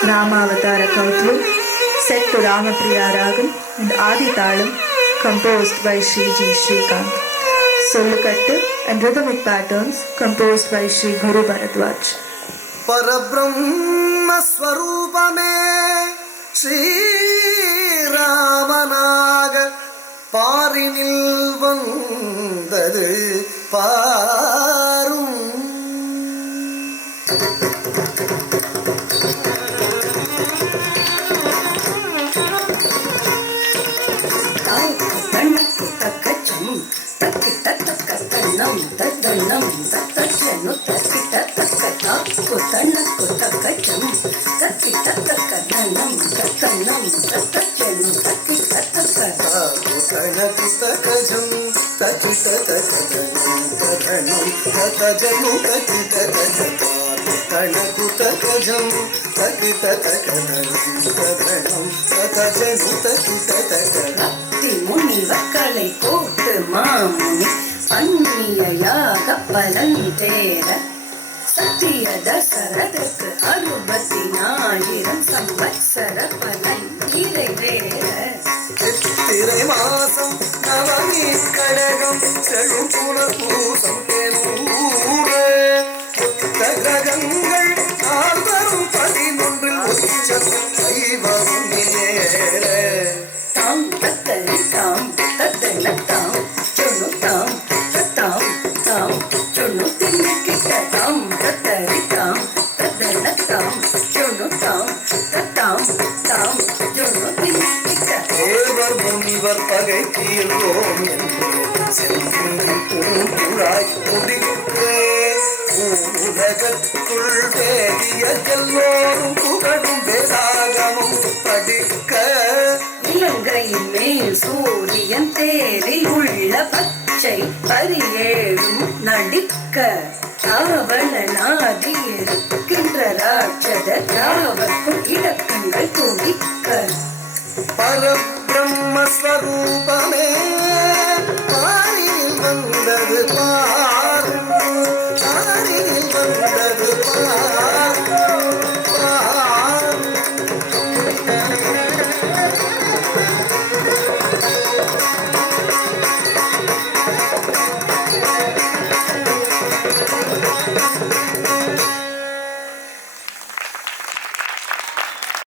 Ramavatara Kautru, set to Ramapriya Ragam and Adi Talam, composed by Sri G. Srikant. Solukattu and rhythmic patterns composed by Sri Guru Bharadwaj. Parabrahma Swarupame Sri Ramanaga Parinil Vandadu Parum முனிவர்களை போட்டு மாமுனி அந்நியாக பலந்தேர சத்திய தசரதற்கு 64,000 சம்வத்சர பலன் நிறைவேற திரை மாசம் நவமி கடகம் செழுப்புல பூசம் கிரகங்கள் ஆழ்வரும் 11 உச்சம் ஐவரும் நேர தாம் தத்தனை தாம் தத்தன தாம் சொன்னு தாம் தத்தாம் தாம் சொன்னு தின்னுக்கிட்ட தாம் தத்தனை தாம் தத்தன தாம் சொன்னு தாம் தத்தாம் தாம் சொன்னு தின்னுக்கிட்ட தேவர் முனிவர் பகை தீர்வோம் என்று சென்று பூங்குழாய் முடிவுக்கு உலகத்துள் வேதிய எல்லோரும் புகழும் வேதாகமும் படிக்க இலங்கையின் மேல் சூரியன் தேரில் உள்ள பச்சை பரியேழும் நடிக்க ராவணனாதி இருக்கின்ற ராட்சத ராவர்க்கும் இலக்கங்கள் துடிக்க பரபிரம்மஸ்வரூபமே பாரில் வந்தது